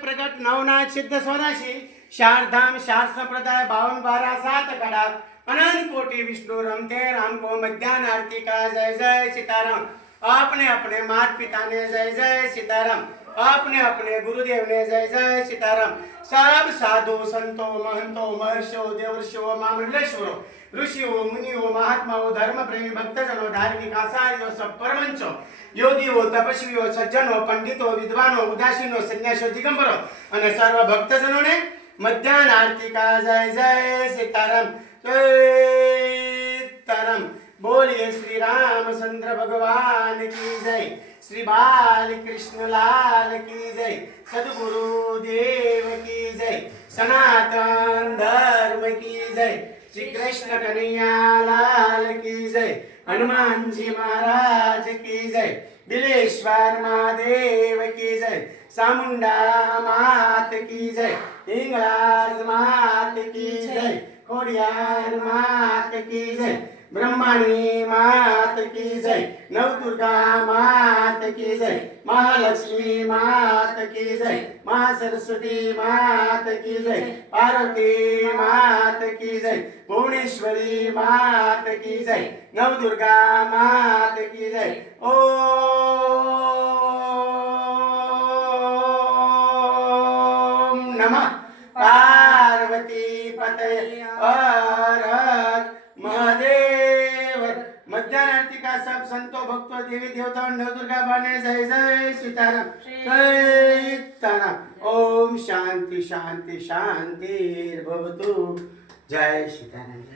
प्रकट नवनाथ सिद्ध सोनाशी शारधाम शार संप्रदाय 52-12 7 कड़ाक अनंत कोटि विष्णु रमते राम को मध्यान्ह आरती का जय जय सीताराम। आपने अपने माता पिता ने जय जय सीताराम, आपने अपने गुरुदेव ने जय जय सीताराम। सब साधु संतो महंतो महर्षियों देवर्षियों मामलेश्वरों ऋषियों मुनियों महात्माओं धर्म प्रेमी भक्तजनों धार्मिक आचार्यों सब परमंचों योगियों तपस्वियों सज्जनों पंडितों विद्वानों उदासीनों सन्यासियों दिगंबरों અને સર્વ ભક્તજનોને મધ્યાહન આરતી કા જય જય सीताराम सीताराम। बोलिए श्री रामचंद्र भगवान की जय, श्री बाल कृष्ण लाल की जय, सद्गुरु देव की जय, सनातन धर्म की जय, श्री कृष्ण कन्हैया लाल की जय, हनुमान जी महाराज की जय, बिलेश्वर महादेव की जय, चामुंडा मात की जय, हिंगलाज मात की जय, खोडियार मात की जय, ब्रह्मणी मात की जय, नवदुर्गा मात की जय, महालक्ष्मी मात की जय, महासरस्वती मात की जय, पार्वती मात की जय, भुवनेश्वरी मात की जय, नवदुर्गा मात की जय। ओ नमः पार्वती पतये हर हर महादेव। मध्याह्न आरती का सब संतों भक्तों देवी देवताओं नवदुर्गा बाने जय जय सीताराम जय सीताराम। ओम शांति शांति शांति भवतु। जय सीताराम।